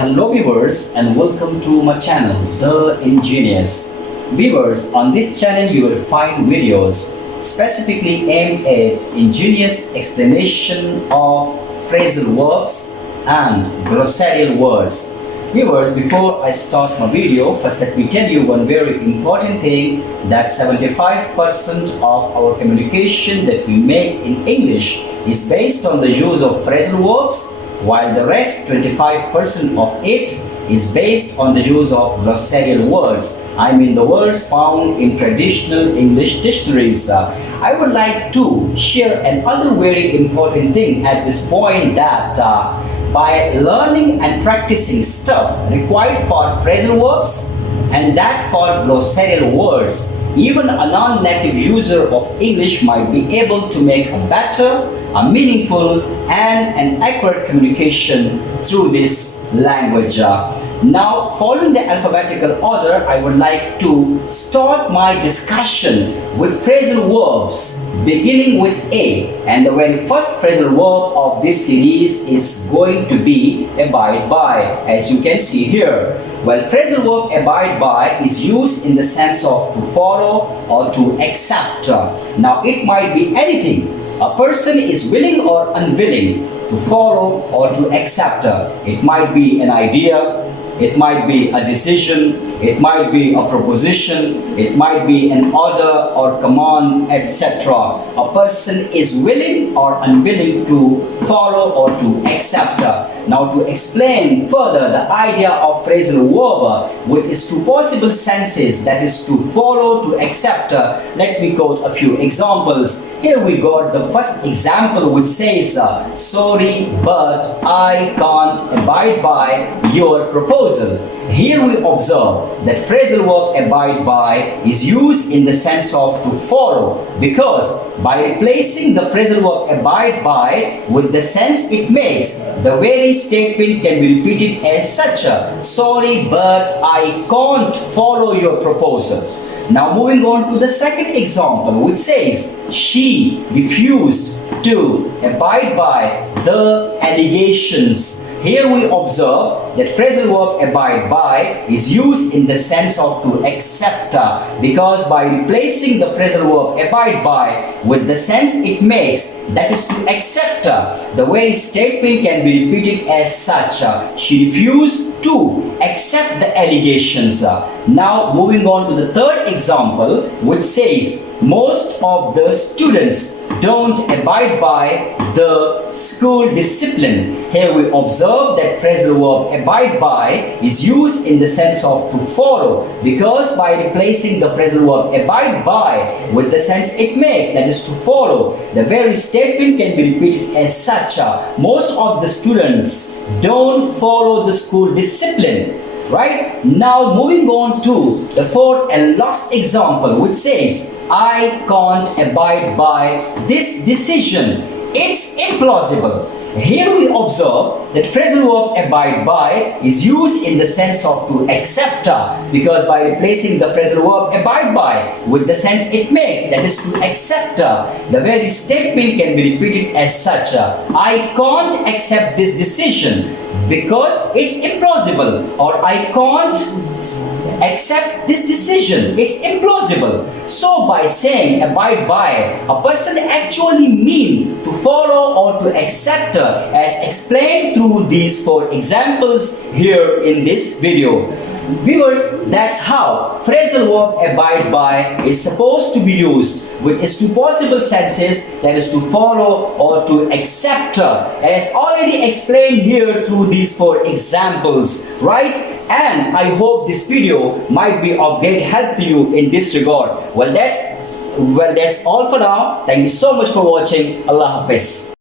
Hello viewers and welcome to my channel, The Ingenious. Viewers, on this channel you will find videos specifically aimed at ingenious explanation of phrasal verbs and glossarial words. Viewers, before I start my video, first let me tell you one very important thing, that 75% of our communication that we make in English is based on the use of phrasal verbs, while the rest 25% of it is based on the use of glossarial words. I mean the words found in traditional English dictionaries. I would like to share another very important thing at this point, that by learning and practicing stuff required for phrasal verbs and that for glossarial words, even a non-native user of English might be able to make a better, a meaningful and an accurate communication through this language. Now, following the alphabetical order, I would like to start my discussion with phrasal verbs beginning with A, and the very first phrasal verb of this series is going to be abide by, as you can see here. Well, phrasal verb abide by is used in the sense of to follow or to accept. Now, it might be anything. A person is willing or unwilling to follow or to accept. It might be an idea, it might be a decision, it might be a proposition, it might be an order or command, etc. A person is willing or unwilling to follow or to accept. Now, to explain further the idea of phrasal verb with its two possible senses, that is to follow, to accept, let me quote a few examples. Here we got the first example, which says, sorry, but I can't abide by your proposal. Here we observe that phrasal verb abide by is used in the sense of to follow, because by replacing the phrasal verb abide by with the sense it makes, the very statement can be repeated as such: sorry, but I can't follow your proposal. Now, moving on to the second example, which says she refused to abide by the allegations. Here we observe that phrasal verb abide by is used in the sense of to accept, because by replacing the phrasal verb abide by with the sense it makes, that is to accept, the very statement can be repeated as such: she refused to accept the allegations. Now, moving on to the third example, which says most of the students don't abide by the school discipline. Here we observe that phrasal verb abide by is used in the sense of to follow, because by replacing the phrasal verb abide by with the sense it makes, that is to follow, the very statement can be repeated as such: most of the students don't follow the school discipline. Right? Now, moving on to the fourth and last example, which says I can't abide by this decision. It's implausible. Here we observe that phrasal verb abide by is used in the sense of to accept, because by replacing the phrasal verb abide by with the sense it makes, that is to accept, the very statement can be repeated as such: I can't accept this decision because it's implausible, or I can't accept this decision, it's implausible. So by saying abide by, a person actually mean to follow or to accept, as explained through these four examples here in this video. Viewers, that's how phrasal verb abide by is supposed to be used with its two possible senses, that is to follow or to accept, as already explained here through these four examples, right? And I hope this video might be of great help to you in this regard. Well, that's all for now. Thank you so much for watching. Allah Hafiz.